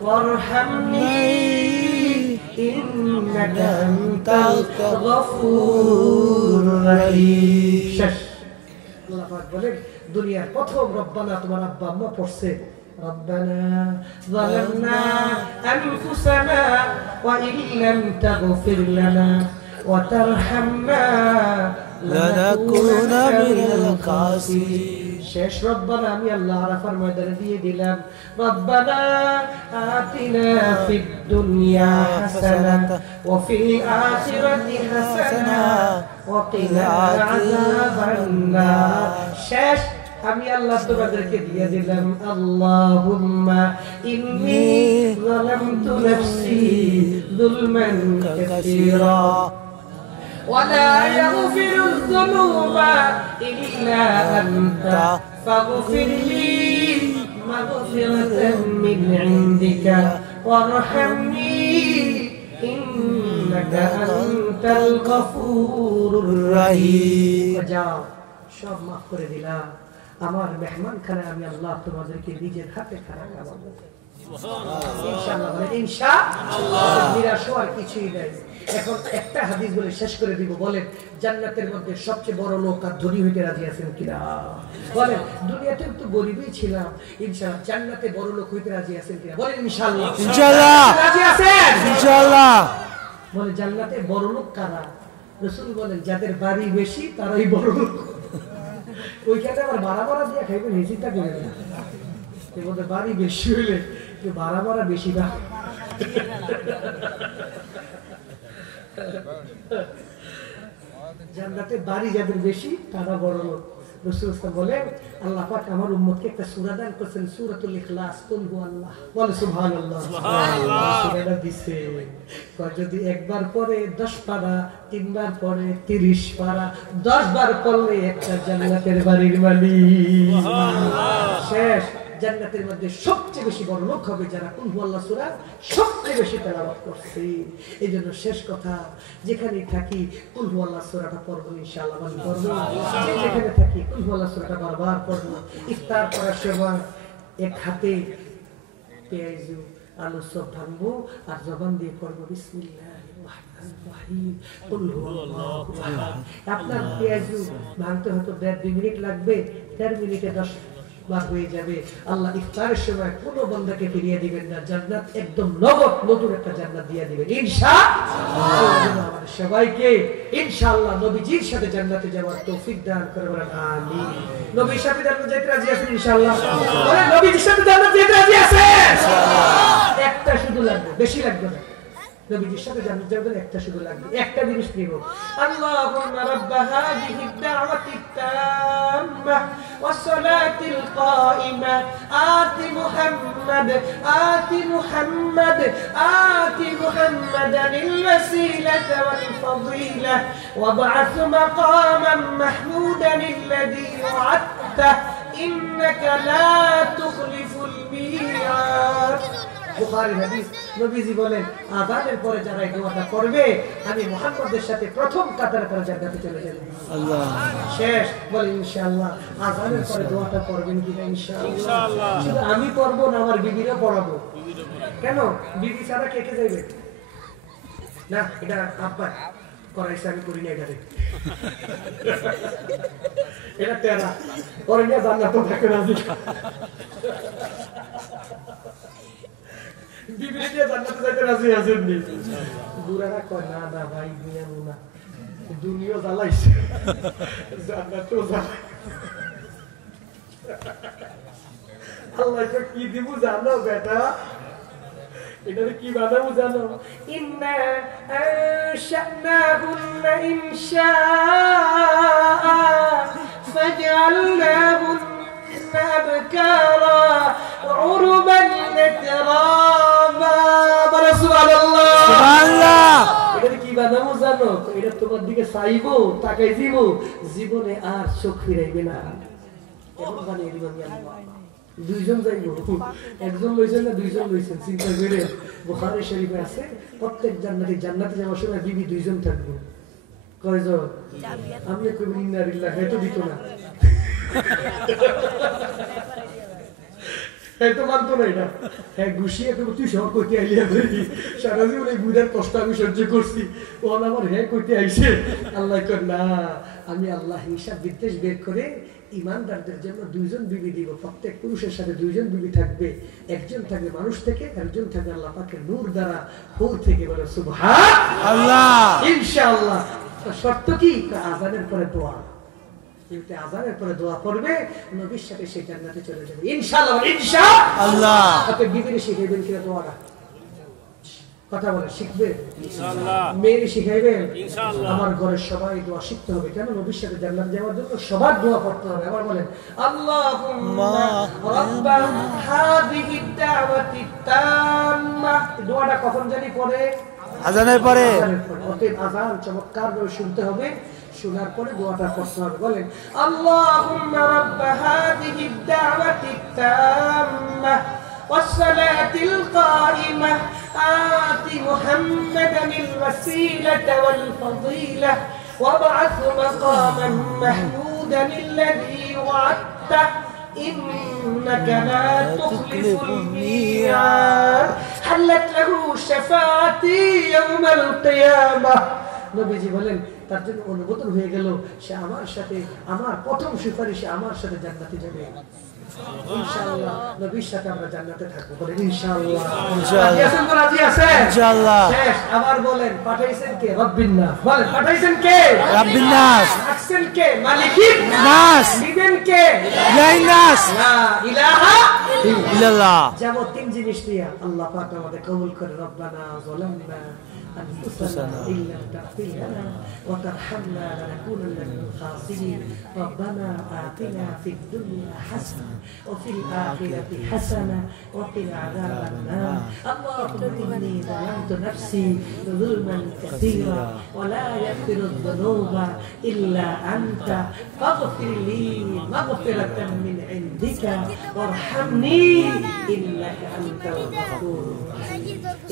وارحمني إنك أنت الغفور الرحيم আল্লাহ পাক বলেন দুনিয়ার প্রথম রব্বানা তোমার আব্বা আম্মা পড়ছে ربنا ظلمنا أنفسنا وإن لم تغفر لنا وترحمنا لنكون من الخاسرين শেষ রব্বানা আমি আল্লাহ আরাফার ময়দানে দিয়ে দিলাম রব্বানা আতিনা ফিদ দুনিয়া হাসানাহ ওয়া ফিল আখিরাতি হাসানাহ ওয়া কিনা আযাবান নার শেষ আমি আল্লাহ তোমাদেরকে দিয়ে দিলাম আল্লাহুম্মা ইন্নী যালামতু নাফসি যুলমান কাসীরা ولا يغفر الذنوب إلا أنت فاغفر لي مغفرة من عندك وارحمني إنك أنت الغفور الرحيم وجاء সব মাফ করে দিলাম আমার মেহমান খানা আমি আল্লাহ তোমাদেরকে নিজের হাতে খানা খাওয়াবো ইনশাআল্লাহ ইনশাআল্লাহ নিরাশ হওয়ার কিছুই নাই এখন একটা হাদিস বলে শেষ করে দিব বলেন জান্নাতের মধ্যে সবচেয়ে বড় লোক আর ধনী হইতে রাজি আছেন কিনা বলেন দুনিয়াতে তো গরিবই ছিলাম ইনশাআল্লাহ জান্নাতে বড় লোক হইতে রাজি আছেন কিনা বলেন ইনশাআল্লাহ ইনশাআল্লাহ রাজি আছেন ইনশাআল্লাহ বলে জান্নাতে বড় লোক কারা রাসূল বলেন যাদের বাড়ি বেশি তারাই বড় লোক ওইখানে আবার ভাড়া দিয়ে খাইবেন এই চিন্তা করেন না এর বাড়ি বেশি হইলে ভাড়া বেশি না জান্নাতে বাড়ি যাদের বেশি তারা বড় লোক রাসূল বলেন আল্লাহ পাক আমার উম্মতকে একটা সূরা দান করেছেন সূরাতুল ইখলাস কুল হুয়াল্লাহ বল সুবহানাল্লাহ সুবহানাল্লাহ সূরাটা দিছে যদি একবার পড়ে 10 পারা তিনবার পড়ে 30 পারা 10 বার পড়লে একটা জান্নাতের বাড়ির মালিক সুবহানাল্লাহ শেষ জান্নাতের মধ্যে সবচেয়ে বেশি বড় লোক হবে যারা কুল হুয়াল্লাহ সূরা সবচেয়ে বেশি তেলাওয়াত করছে এইজন্য শেষ কথা যেখানে থাকি কুল হুয়াল্লাহ সূরাটা পড়ব ইনশাআল্লাহ আমি পড়ব যেখানে থাকি কুল হুয়াল্লাহ সূরাটা বারবার পড়ব ইফতার করার সময় এক হাতে পেঁয়াজ আলু সব ভাঙবো আর জবান দিয়ে পড়ব বিসমিল্লাহির রহমানির রহিম কুল হুয়াল্লাহু আহাদ আপনার পেঁয়াজ ভাঙতে হয়তো 1.5 মিনিট লাগবে 1.5 মিনিটে 10 বার হয়ে যাবে আল্লাহ ইফতারের সময় কোন বান্দাকে ফিরিয়ে দিবেন না জান্নাত একদম নগদ নতুন একটা জান্নাত দিয়ে দিবেন ইনশাআল্লাহ আমাদের সবাইকে ইনশাআল্লাহ নবীজির সাথে জান্নাতে যাওয়ার তৌফিক দান করে বলেন আমিন নবীর সাথে জান্নাতে যেতে রাজি আছেন ইনশাআল্লাহ বলেন নবীজির সাথে জান্নাতে যেতে রাজি আছেন ইনশাআল্লাহ একটা শুধু লাগবে বেশি লাগবে না নবীজির সাথে জান্নাত যাওয়ার একটা শুধু লাগবে একটা জিনিস নিব আল্লাহুম্মা রাব্ব হাযিহি দাওয়াতিত তাম্মা ওয়াস সালাতিল কাইমা আতি মুহাম্মাদানিল ওয়াসিলাতা ওয়াল ফাদিলা ওয়াব'আথ মাকামান মাহমুদানিল্লাযী ওয়া'আদতা ইন্নাকা লা তুখলিফুল মিআদ বুখারী হাদিস নবীজি বলেন আযানের পরে যারা এই দোয়াটা করবে আমি মুহাম্মদের সাথে প্রথম কাতারে তারা জান্নাতে চলে যাবে আল্লাহ শেষ বলে ইনশাআল্লাহ আযানের পরে দোয়াটা করবেন কি না ইনশাআল্লাহ শুধু আমি পড়ব না আমার বিবিরও পড়াবো কেন বিবি ছাড়া কে কে যাবে না এটা আব্বা করাইছে আমি করি না এটা তেরা করে নিয়ে জান্নাতে থাকে রাজি বিবিরে দিয়ে জান্নাতে যাইতে রাজি আছেন নি দুরারা কয় না না ভাই দুনিয়া না দুনিয়া জ্বালাইছে জান্নাতও জ্বালাই আল্লাহ তো কি দিব জানো বেটা এটারে কি বানাবো জানো ইন্না আনশানাহুন্না ইনশাআ ফাজআলনাহুন্না আবকারা উরবান লিতরাবা বলে সুবহানাল্লাহ সুবহানাল্লাহ এটা কি বানাবো জানো এটা তোমার দিকে চাইবো তাকাই দিব জীবনে আর চোখ ফিরাইবে না এমন বানিয়ে দিব আল্লাহ দুইজন যাইব একজন লইছেন না দুইজন লইছেন চিন্তা করে বুখারী শরীফে আছে প্রত্যেক জান্নাতে যাওয়ার সময় বিবি দুইজন থাকবে কয়জন আমি কইব ইন্না লিল্লাহি এত দিত না হ্যাঁ তো মানতো না এটা, হ্যাঁ ঘুষিয়ে দেবো তুই সব করতে আইলিয়া ধরি, সারা জীবন এই বুড়ার কষ্ট আমি সহ্য করছি, ও আমার হ্যাঁ করতে আইসে। আল্লাহ কর না, আমি আল্লাহ হিসাব বিদ্বেষ বের করে ইমানদারদের জন্য 2 জন বিবি দিব। প্রত্যেক পুরুষের সাথে 2 জন বিবি থাকবে, একজন থাকবে মানুষ থেকে, একজন থাকবে আল্লাহ পাকের নূর দ্বারা হুর থেকে। বলে সুবহানাল্লাহ, ইনশাআল্লাহ। শর্ত কি? আযানের পরে দোয়া। কিন্তু আযানের পরে দোয়া করবে, নবীর সাথে সেই জান্নাতে চলে যাবে ইনশাআল্লাহ। ইনশাআল্লাহ। আপনি বিবিরে শিখাইবেন কিনা দোয়াটা? কথা বলে শিখবে ইনশাআল্লাহ। মেয়ে শিখাইবেন ইনশাআল্লাহ। আমার ঘরের সবাই দোয়া শিখতে হবে, কেন? নবীর সাথে জান্নাত যাওয়ার জন্য সবার দোয়া পড়তে হবে। আবার বলেন আল্লাহুম্মা রাব্বা হাযিহি দাওয়াতি তাম্মা। দোয়াটা কখন জানি পড়ে? আযানের পরে। অতএব আযান চমৎকার ভাবে শুনতে হবে, শোনার পরে দোয়াটা করতে হবে। বলেন আল্লাহুম্মা রাব্বা হাযিহি দাওয়াতি তাম্মা والصلاة القائمة آت محمدا الوسيلة والفضيلة وابعث مقاما محمودا الذي وعدته إنك لا تخلف الميعاد حلت له شفاعتي يوم القيامة। নবীজি বলেন তার জন্য অনুমোদন হয়ে গেল, সে আমার সাথে, আমার প্রথম সুপারিশে আমার সাথে জান্নাতে যাবে ইনশাআল্লাহ। নবীর সাথে আমরা জান্নাতে থাকবো। বলেন ইনশাআল্লাহ। ইনশাআল্লাহ। রাজি আছেন? ইনশাআল্লাহ। শেষ। আবার বলেন পাঠাইছেন কে? রব্বিন নাস। বলেন পাঠাইছেন কে? রব্বিন নাস। রাখছেন কে? মালিকিন নাস। দিবেন কে? ইলাহিন নাস। লা ইলাহা ইল্লাল্লাহ। যাব 3 জিনিস নিয়ে আল্লাহ পাক আমাদের কবুল করে। রব্বানা যালামনা أنفسنا إن لم تغفر لنا وترحمنا لنكونن من الخاسرين ربنا آتنا في الدنيا حسنة وفي الآخرة حسنة وقنا عذاب النار اللهم إني ظلمت نفسي ظلما كثيرا ولا يغفر الذنوب إلا أنت فاغفر لي مغفرة من عندك وارحمني إنك أنت الغفور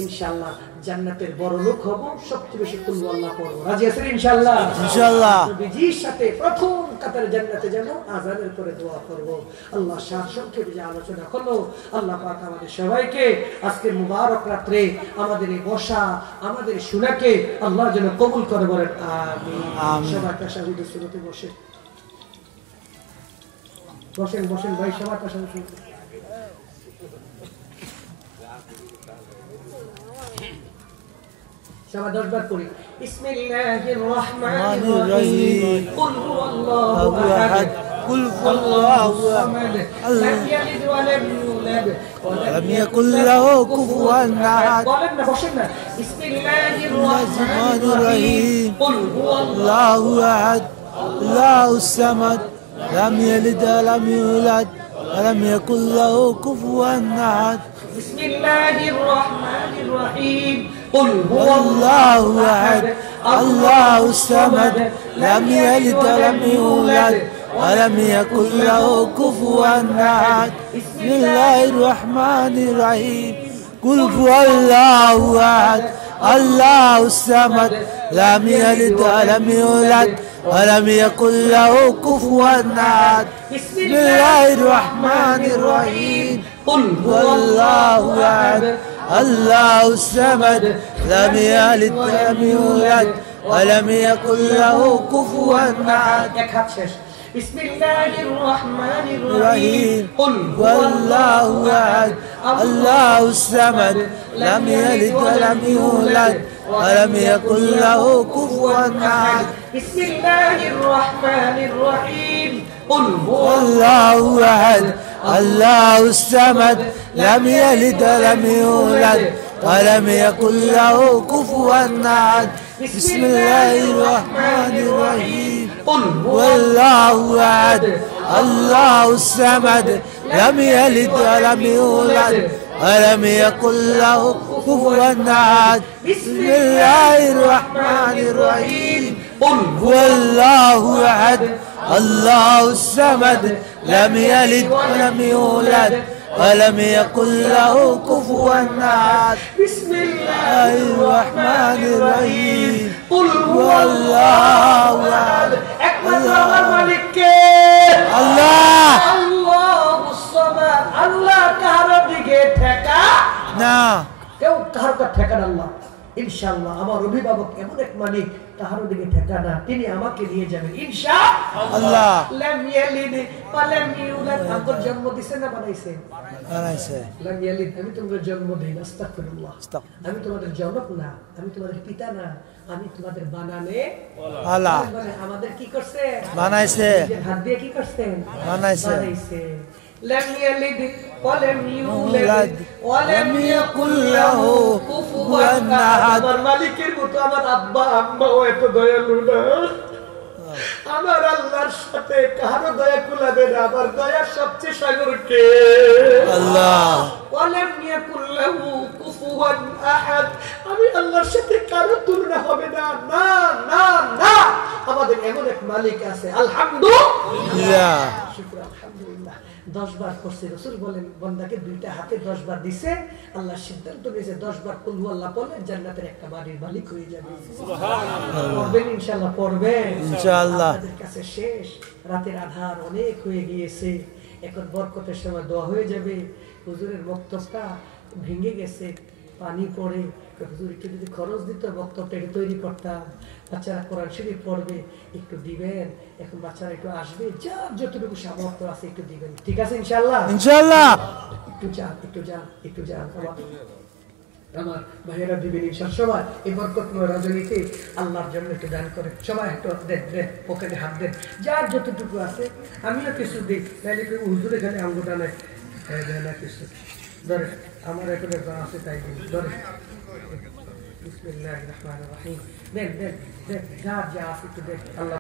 إن شاء الله জান্নাতের বড় লোক হব, সবচেয়ে বেশি কুল আল্লাহ পড়ব। রাজি আছেন ইনশাআল্লাহ? ইনশাআল্লাহ। নবীজির সাথে প্রথম কাতারে জান্নাতে যাব, আযানের পরে দোয়া করব। আল্লাহ সার সংক্ষেপে যে আলোচনা করলো, আল্লাহ পাক আমাদের সবাইকে আজকের মুবারক রাতে আমাদের এই বসা, আমাদের শোনাকে আল্লাহ যেন কবুল করে। বলেন আমিন। সবাই তাশাহুদের সুন্নতে বসে বসেন বসেন ভাই, সবাই তাশাহুদ। সবাই 10 বার করি। বিসমিল্লাহির রহমানির রহিম। কুল হুয়াল্লাহু আহাদ কুল হুয়াল্লাহু সামাদ লাম ইয়ালিদ ওয়া লাম ইউলাদ ওয়া লাম ইয়াকুল লাহু কুফুয়ান আহাদ। বলেন না, বসেন না। বিসমিল্লাহির রহমানির রহিম। কুল হুয়াল্লাহু আহাদ আল্লাহুস সামাদ লাম ইয়ালিদ ওয়া লাম ইউলাদ ওয়া লাম ইয়াকুল লাহু কুফুয়ান আহাদ। বিসমিল্লাহির রহমানির রহিম। قل هو الله أحد الله الصمد لم يلد ولم يولد ولم يكن له كفوا أحد بسم الله الرحمن الرحيم قل هو الله أحد الله الصمد لم يلد ولم يولد ولم يكن له كفوا أحد بسم الله الرحمن الرحيم قل هو الله أحد الله الصمد لم يلد ولم يولد ولم يكن له كفوا أحد بسم الله الرحمن الرحيم قل هو الله أحد الله الصمد لم يلد ولم يولد ولم يكن له كفوا أحد بسم الله الرحمن الرحيم قل هو الله أحد الله الصمد لم يلد ولم يولد ولم يكن له كفوا أحد بسم الله الرحمن الرحيم قل هو الله أحد الله الصمد لم يلد ولم يولد ولم يكن له كفوا أحد بسم الله الرحمن الرحيم قل هو الله أحد الله الصمد لم يلد ولم يولد ولم يكن له كفوا أحد بسم الله الرحمن الرحيم قل هو الله أحد الله الله الصمد الله না কেউ কাহার কাছে ঠেকান আল্লাহ ইনশাআল্লাহ। আমার অভিভাবক এমন এক মালিক, কাহারও দিকে ঠেকানা, তিনি আমাকে নিয়ে যাবেন ইনশাআল্লাহ। লাম ইয়ালিদ ওয়া লাম ইউলাদ। আপনার জন্ম দিছেন না বানাইছেন? বানাইছে। লাম ইয়ালিদ, আমি তোমাদের জন্ম দেই না, আস্তাগফিরুল্লাহ। আমি তোমাদের জনক না, আমি তোমাদের পিতা না, আমি তোমাদের বানানে আল্লাহ। আমাদের কি করছে? বানাইছে। হাত দিয়ে কি করছেন? বানাইছে। لم يلد ولم يولد ولم يكن له كفوا احد। আমার মালিকের মতো আমার আব্বা আম্মাও এত দয়ালু না। আমার আল্লাহর সাথে কারো দয়া কুলাবে না। আমার দয়ার সবচেয়ে সাগর কে? আল্লাহ। ولم يكن له كفوا احد। আমি আল্লাহর সাথে কারো তুলনা হবে না। না না না, আমাদের এমন এক মালিক আছে, আলহামদুলিল্লাহ। শুকর আলহামদুলিল্লাহ। 10 বার করছে। রাসূল বলেন বান্দাকে দুইটা হাতে 10 বার দিছে, আল্লাহ সিদ্ধান্ত নিয়েছে 10 বার কুল হুয়াল্লাহ পড়লে জান্নাতের একটা বাড়ির মালিক হয়ে যাবে। সুবহানাল্লাহ। পড়বেন ইনশাআল্লাহ, পড়বেন ইনশাআল্লাহ। আমাদের কাছে শেষ, রাতের আধার অনেক হয়ে গিয়েছে, এখন বরকতের সময় দোয়া হয়ে যাবে। হুজুরের বক্তব্যটা ভেঙে গেছে, পানি পড়ে। হুজুর একটু যদি খরচ দিত বক্তব্যটা একটু তৈরি করতাম, বাচ্চারা কোরআন শরীফ পড়বে, একটু দিবেন। এখন বাচ্চারা একটু আসবে, যার যতটুকু সামর্থ্য আছে একটু দিবেন, ঠিক আছে ইনশাআল্লাহ? ইনশাআল্লাহ। একটু যান, একটু যান, একটু যান। আমার ভাইয়েরা দিবেন ইনশাআল্লাহ। সবাই এই বরকতময় রজনীতে আল্লাহর জন্য একটু দান করে, সবাই একটু দেন, দেন, পকেটে হাত দেন, যার যতটুকু আছে। আমিও কিছু দিই, তাহলে হুজুরে খালি আঙ্গুটা নেয়, দেয় না কিছু। ধরে আমার এখানে আছে তাই দিন, ধরে বিসমিল্লাহির রহমানির রহিম। দেন দেন দেন, যার যা আছে একটু দেন। আল্লাহ